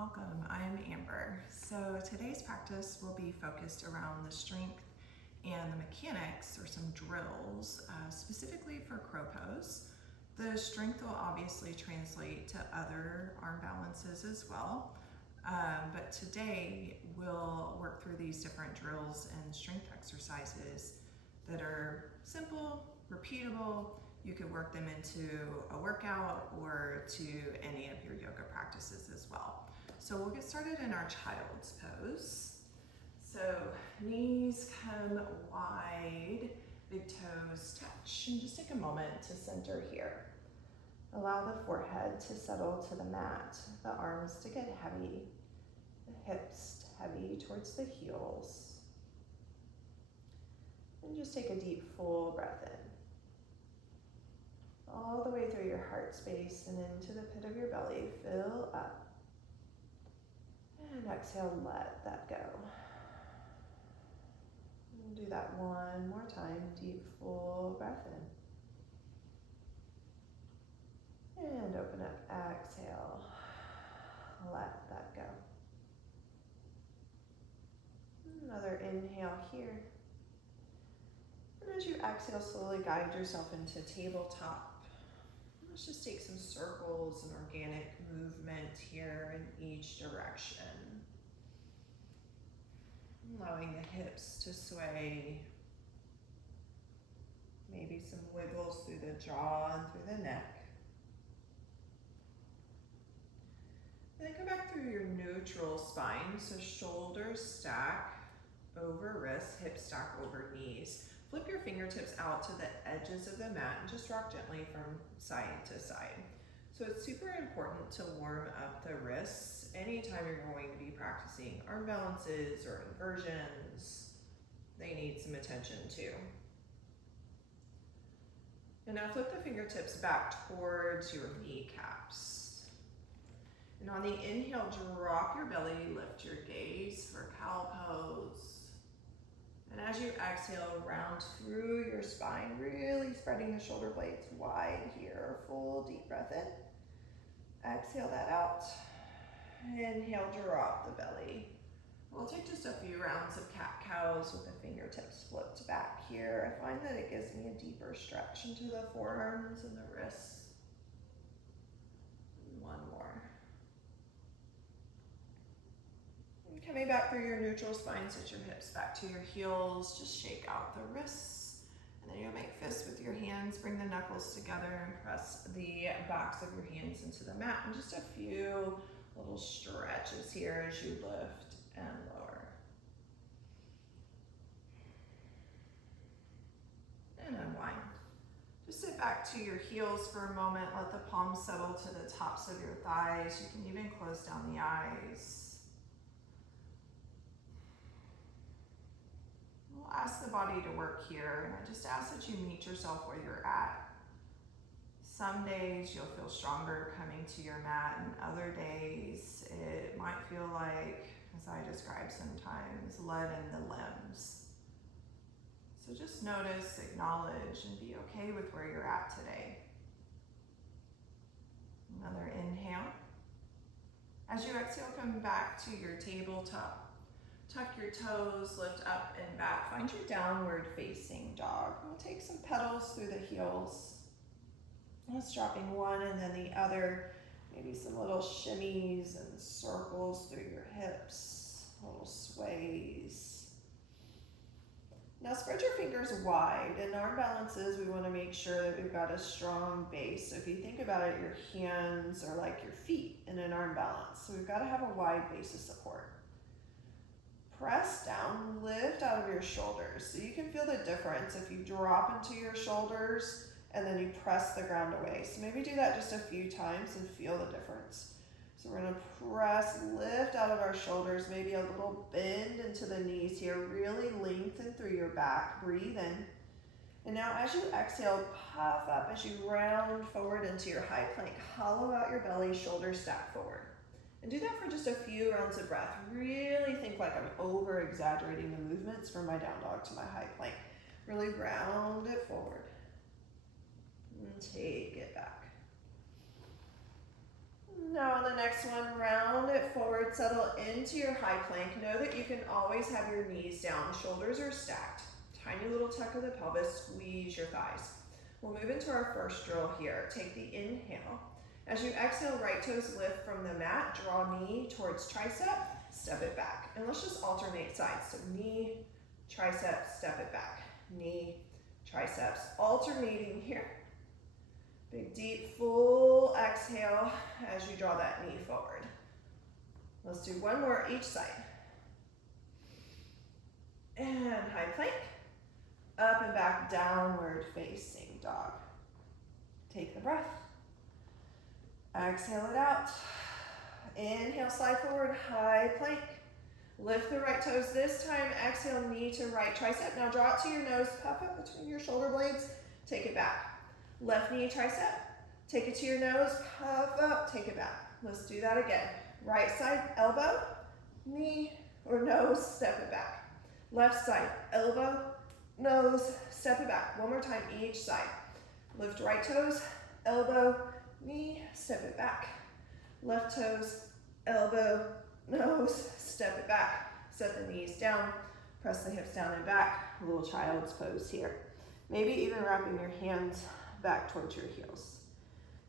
Welcome, I'm Amber. So today's practice will be focused around the strength and the mechanics, or some drills, specifically for crow pose. The strength will obviously translate to other arm balances as well, but today we'll work through these different drills and strength exercises that are simple, repeatable. You could work them into a workout or to any of your yoga practices as well. So we'll get started in our child's pose. So knees come wide, big toes touch, and just take a moment to center here. Allow the forehead to settle to the mat, the arms to get heavy, the hips heavy towards the heels. And just take a deep, full breath in. All the way through your heart space and into the pit of your belly. Fill up. And exhale, let that go. And do that one more time. Deep, full breath in. And open up, exhale. Let that go. Another inhale here. And as you exhale, slowly guide yourself into tabletop. Let's just take some circles and organic movement here in each direction. Allowing the hips to sway. Maybe some wiggles through the jaw and through the neck. And then come back through your neutral spine. So shoulders stack over wrists, hips stack over knees. Flip your fingertips out to the edges of the mat and just rock gently from side to side. So it's super important to warm up the wrists anytime you're going to be practicing arm balances or inversions. They need some attention too. And now flip the fingertips back towards your kneecaps. And on the inhale, drop your belly, lift your gaze for cow pose. And as you exhale, round through your spine, really spreading the shoulder blades wide here. Full deep breath in. Exhale that out. Inhale, drop the belly. We'll take just a few rounds of cat-cows with the fingertips flipped back here. I find that it gives me a deeper stretch into the forearms and the wrists. One more. Coming back through your neutral spine, sit your hips back to your heels, just shake out the wrists. And then you'll make fists with your hands, bring the knuckles together and press the backs of your hands into the mat. And just a few little stretches here as you lift and lower. And unwind. Just sit back to your heels for a moment, let the palms settle to the tops of your thighs. You can even close down the eyes. We'll ask the body to work here, and I just ask that you meet yourself where you're at. Some days you'll feel stronger coming to your mat, and other days it might feel like, as I describe sometimes, lead in the limbs. So just notice, acknowledge, and be okay with where you're at today. Another inhale. As you exhale, come back to your tabletop. Tuck your toes, lift up and back. Find your downward facing dog. We'll take some pedals through the heels. Just dropping one and then the other. Maybe some little shimmies and circles through your hips. Little sways. Now spread your fingers wide. In arm balances, we want to make sure that we've got a strong base. So if you think about it, your hands are like your feet in an arm balance. So we've got to have a wide base of support. Press down, lift out of your shoulders. So you can feel the difference if you drop into your shoulders and then you press the ground away. So maybe do that just a few times and feel the difference. So we're gonna press, lift out of our shoulders, maybe a little bend into the knees here. Really lengthen through your back, breathe in. And now as you exhale, puff up as you round forward into your high plank. Hollow out your belly, shoulders stack forward. And do that for just a few rounds of breath. Really think like I'm over exaggerating the movements from my down dog to my high plank. Really round it forward. And take it back. Now on the next one, round it bit forward, settle into your high plank. Know that you can always have your knees down, shoulders are stacked. Tiny little tuck of the pelvis, squeeze your thighs. We'll move into our first drill here. Take the inhale. As you exhale, right toes lift from the mat, draw knee towards tricep, step it back. And let's just alternate sides. So knee, tricep, step it back. Knee, triceps, alternating here. Big, deep, full exhale as you draw that knee forward. Let's do one more each side. And high plank. Up and back, downward facing dog. Take the breath. Exhale it out. Inhale, slide forward, high plank. Lift the right toes this time. Exhale, knee to right tricep. Now draw it to your nose, puff up between your shoulder blades. Take it back. Left knee tricep, take it to your nose, puff up, take it back. Let's do that again. Right side, elbow, knee, or nose, step it back. Left side, elbow, nose, step it back. One more time, each side. Lift right toes, elbow, knee, step it back. Left toes, elbow, nose, step it back. Set the knees down, press the hips down and back. A little child's pose here. Maybe even wrapping your hands back towards your heels.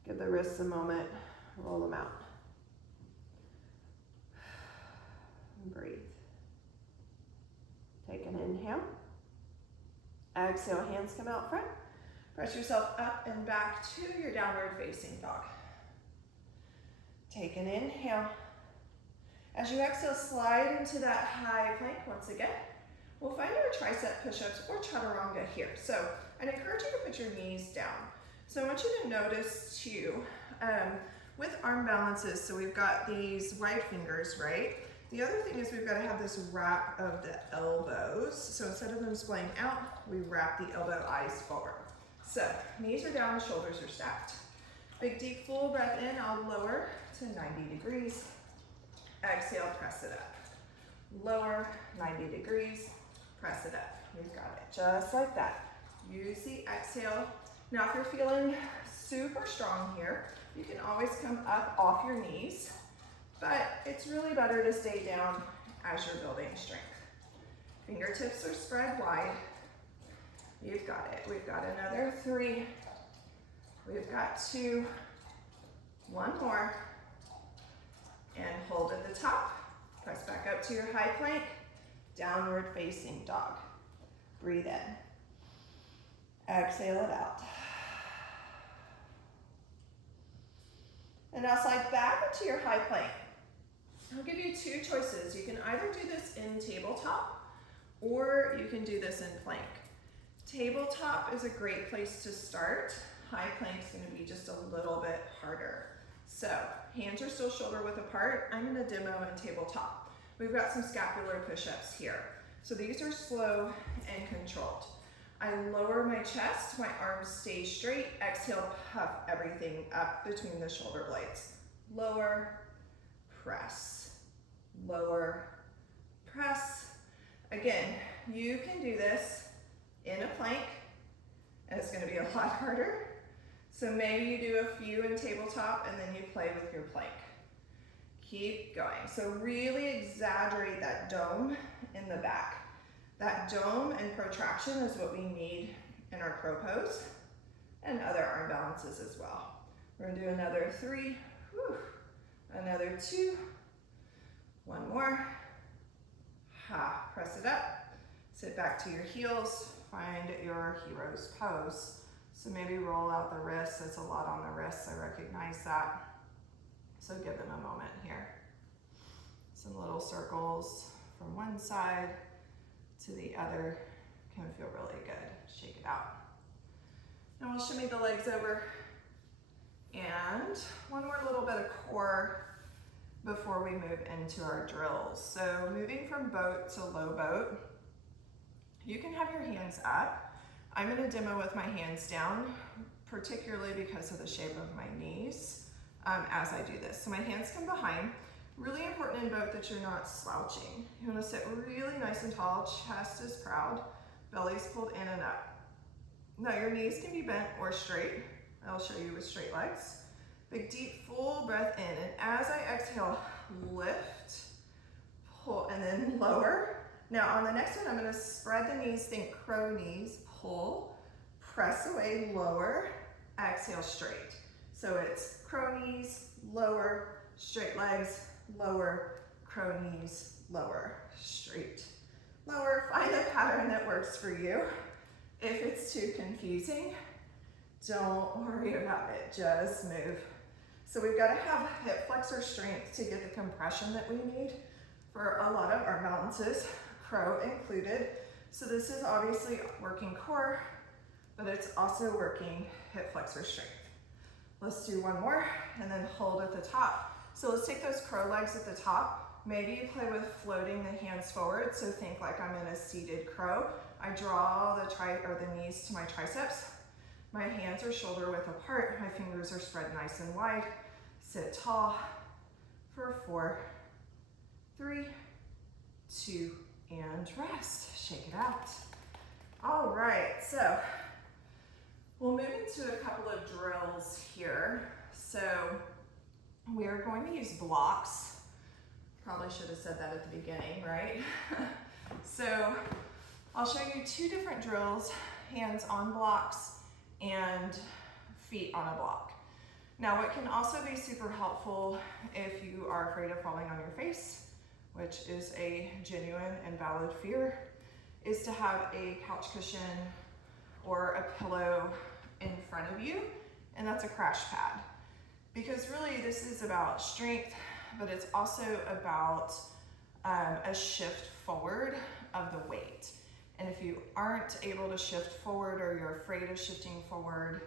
Give the wrists a moment, roll them out. And breathe. Take an inhale. Exhale, hands come out front. Press yourself up and back to your downward facing dog. Take an inhale. As you exhale, slide into that high plank once again. We'll find our tricep push-ups or chaturanga here. So I'd encourage you to put your knees down. So I want you to notice too, with arm balances, so we've got these wide fingers, right? The other thing is we've got to have this wrap of the elbows. So instead of them splaying out, we wrap the elbow eyes forward. So knees are down, shoulders are stacked. Big deep full breath in, I'll lower to 90 degrees. Exhale, press it up. Lower, 90 degrees. Press it up. We've got it just like that. Use the exhale. Now if you're feeling super strong here, you can always come up off your knees, but it's really better to stay down as you're building strength. Fingertips are spread wide. You've got it. We've got another 3. We've got 2. One more. And hold at the top. Press back up to your high plank. Downward facing dog. Breathe in. Exhale it out. And now slide back into your high plank. I'll give you 2 choices. You can either do this in tabletop or you can do this in plank. Tabletop is a great place to start. High plank is going to be just a little bit harder. So hands are still shoulder width apart. I'm going to demo in tabletop. We've got some scapular push-ups here. So these are slow and controlled. I lower my chest, my arms stay straight. Exhale, puff everything up between the shoulder blades. Lower, press, lower, press. Again, you can do this in a plank, and it's going to be a lot harder. So maybe you do a few in tabletop and then you play with your plank. Keep going. So really exaggerate that dome in the back. That dome and protraction is what we need in our crow pose and other arm balances as well. We're going to do another 3, another 2, one more. Press it up, sit back to your heels, find your hero's pose. So maybe roll out the wrists. That's a lot on the wrists, I recognize that. So give them a moment here. Some little circles from one side to the other can feel really good. Shake it out. Now we'll shimmy the legs over. And one more little bit of core before we move into our drills. So moving from boat to low boat, you can have your hands up. I'm going to demo with my hands down, particularly because of the shape of my knees as I do this. So my hands come behind. Really important in boat that you're not slouching. You want to sit really nice and tall, chest is proud, belly's pulled in and up. Now your knees can be bent or straight. I'll show you with straight legs. Big deep full breath in, and as I exhale, lift, pull, and then lower. Now on the next one, I'm gonna spread the knees, think crow knees, pull, press away, lower, exhale, straight. So it's crow knees, lower, straight legs, lower, crow knees, lower, straight, lower. Find a pattern that works for you. If it's too confusing, don't worry about it, just move. So we've got to have hip flexor strength to get the compression that we need for a lot of our balances, crow included. So this is obviously working core, but it's also working hip flexor strength. Let's do one more and then hold at the top. So let's take those crow legs at the top. Maybe you play with floating the hands forward. So think like I'm in a seated crow. I draw the knees to my triceps. My hands are shoulder width apart. My fingers are spread nice and wide. Sit tall for 4, 3, 2, and rest. Shake it out. All right, so we'll move into a couple of drills here. So we are going to use blocks. Probably should have said that at the beginning, right? So I'll show you 2 different drills, hands on blocks and feet on a block. Now what can also be super helpful if you are afraid of falling on your face, which is a genuine and valid fear, is to have a couch cushion or a pillow in front of you, and that's a crash pad. Because really this is about strength, but it's also about a shift forward of the weight. And if you aren't able to shift forward or you're afraid of shifting forward,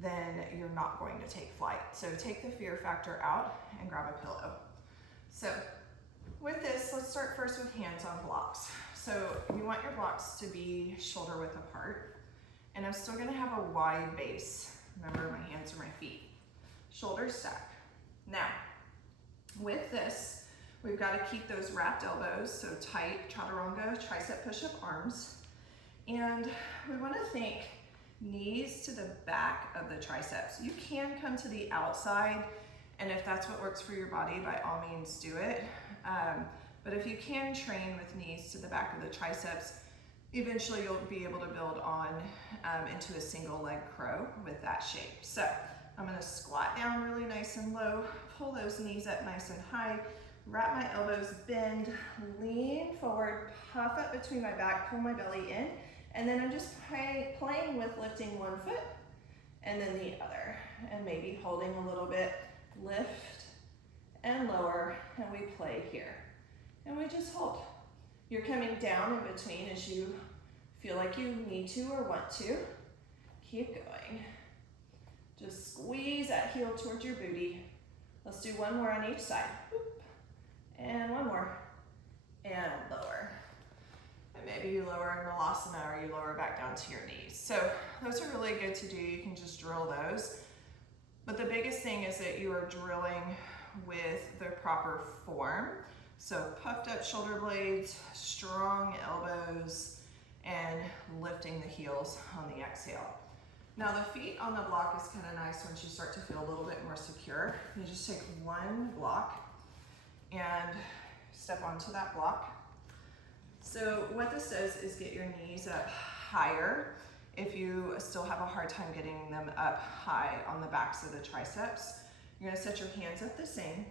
then you're not going to take flight. So take the fear factor out and grab a pillow. So with this, let's start first with hands on blocks. So you want your blocks to be shoulder width apart, and I'm still gonna have a wide base. Remember, my hands are my feet. Shoulders stack. Now, with this, we've got to keep those wrapped elbows, so tight chaturanga, tricep push-up arms. And we want to think knees to the back of the triceps. You can come to the outside, and if that's what works for your body, by all means do it. But if you can train with knees to the back of the triceps, eventually you'll be able to build on into a single leg crow with that shape. So I'm gonna squat down really nice and low, pull those knees up nice and high, wrap my elbows, bend, lean forward, puff up between my back, pull my belly in, and then I'm just playing with lifting one foot and then the other, and maybe holding a little bit, lift and lower, and we play here. And we just hold. You're coming down in between as you feel like you need to or want to. Keep going. Just squeeze that heel towards your booty. Let's do one more on each side. And one more. And lower. And maybe you lower in Malasana or you lower back down to your knees. So those are really good to do. You can just drill those. But the biggest thing is that you are drilling with the proper form. So puffed up shoulder blades, strong elbows, and lifting the heels on the exhale. Now the feet on the block is kind of nice once you start to feel a little bit more secure. You just take one block and step onto that block. So what this does is get your knees up higher if you still have a hard time getting them up high on the backs of the triceps. You're gonna set your hands up the same,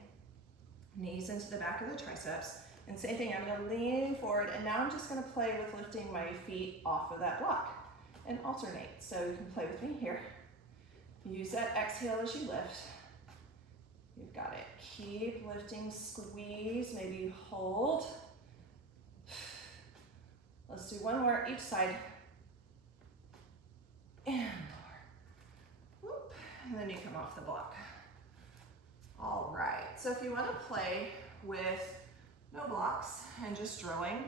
knees into the back of the triceps, and same thing, I'm gonna lean forward, and now I'm just gonna play with lifting my feet off of that block and alternate. So you can play with me here. Use that exhale as you lift. You've got it. Keep lifting, squeeze, maybe hold. Let's do one more each side. And lower. Whoop. And then you come off the block. All right, so if you want to play with no blocks and just drilling,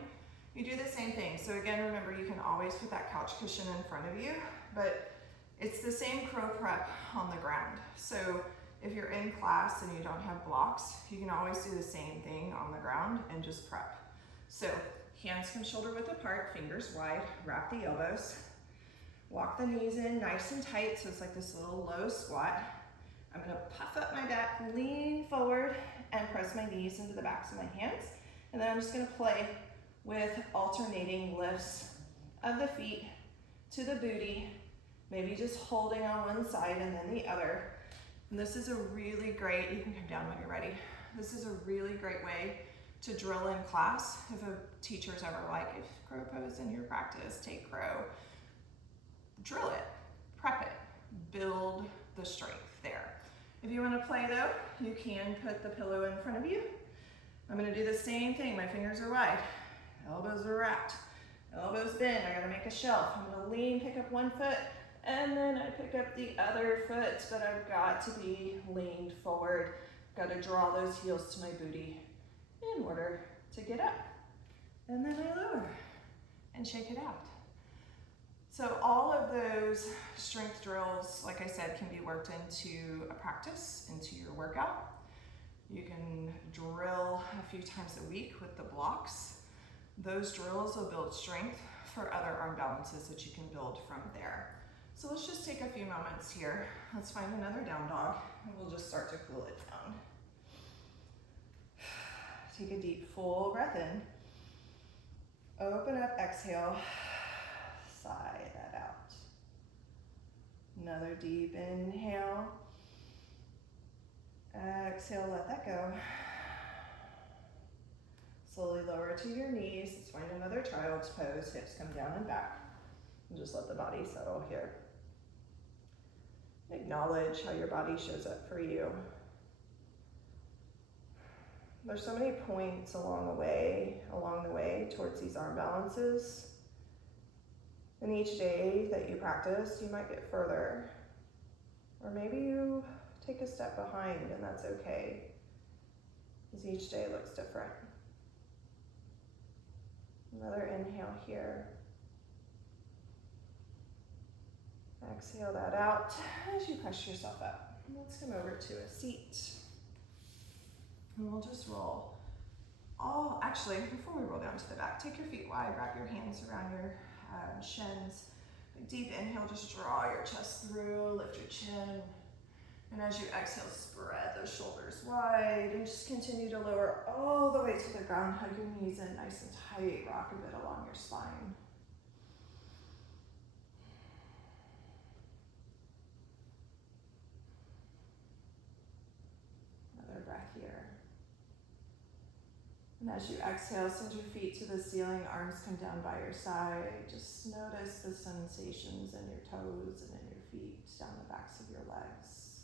you do the same thing. So again, remember, you can always put that couch cushion in front of you, but it's the same crow prep on the ground. So if you're in class and you don't have blocks, you can always do the same thing on the ground and just prep. So hands come shoulder width apart, fingers wide, wrap the elbows, walk the knees in nice and tight, so it's like this little low squat. I'm gonna puff up my back, lean forward, and press my knees into the backs of my hands. And then I'm just gonna play with alternating lifts of the feet to the booty, maybe just holding on one side and then the other. And this is a really great, you can come down when you're ready. This is a really great way to drill in class. If a teacher's ever like, if crow pose in your practice, take crow, drill it, prep it, build the strength there. If you want to play though, you can put the pillow in front of you. I'm going to do the same thing. My fingers are wide, elbows are wrapped, elbows bent. I got to make a shelf. I'm going to lean, pick up one foot, and then I pick up the other foot, but I've got to be leaned forward. Got to draw those heels to my booty in order to get up. And then I lower and shake it out. So all of those strength drills, like I said, can be worked into a practice, into your workout. You can drill a few times a week with the blocks. Those drills will build strength for other arm balances that you can build from there. So let's just take a few moments here. Let's find another down dog and we'll just start to cool it down. Take a deep, full breath in. Open up, exhale. Sigh that out. Another deep inhale. Exhale, let that go. Slowly lower to your knees. Let's find another child's pose. Hips come down and back. And just let the body settle here. Acknowledge how your body shows up for you. There's so many points along the way towards these arm balances. And each day that you practice, you might get further. Or maybe you take a step behind, and that's okay, because each day looks different. Another inhale here. Exhale that out as you press yourself up. Let's come over to a seat. And we'll just roll. Actually, before we roll down to the back, take your feet wide, wrap your hands around your shins. Deep inhale, just draw your chest through, lift your chin. And as you exhale, spread those shoulders wide and just continue to lower all the way to the ground. Hug your knees in nice and tight, rock a bit along your spine. Another breath here. And as you exhale, send your feet to the ceiling, arms come down by your side. Just notice the sensations in your toes and in your feet, down the backs of your legs.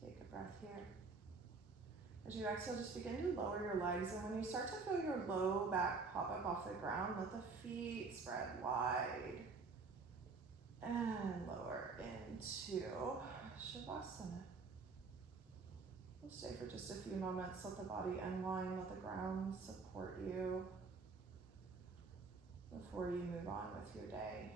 Take a breath here. As you exhale, just begin to lower your legs. And when you start to feel your low back pop up off the ground, let the feet spread wide. And lower into Shavasana. We'll stay for just a few moments. Let the body unwind, let the ground support you before you move on with your day.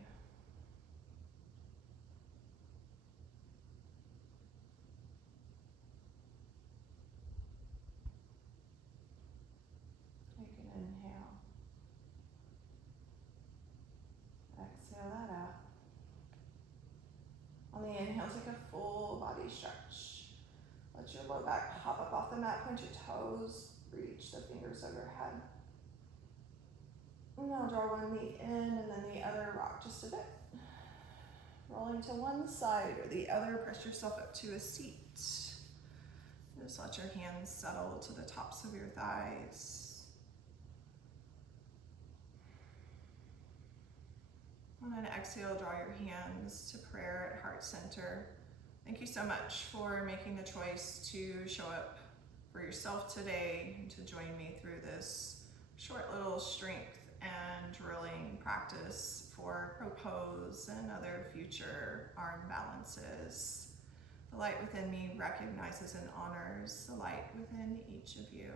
Take an inhale. Exhale that out. On the inhale, take a full body stretch. Let your low back pop up off the mat, point your toes, reach the fingers overhead. And now draw one knee in and then the other, rock just a bit. Rolling to one side or the other, press yourself up to a seat. Just let your hands settle to the tops of your thighs. And then exhale, draw your hands to prayer at heart center. Thank you so much for making the choice to show up for yourself today and to join me through this short little strength and drilling practice for crow pose and other future arm balances. The light within me recognizes and honors the light within each of you.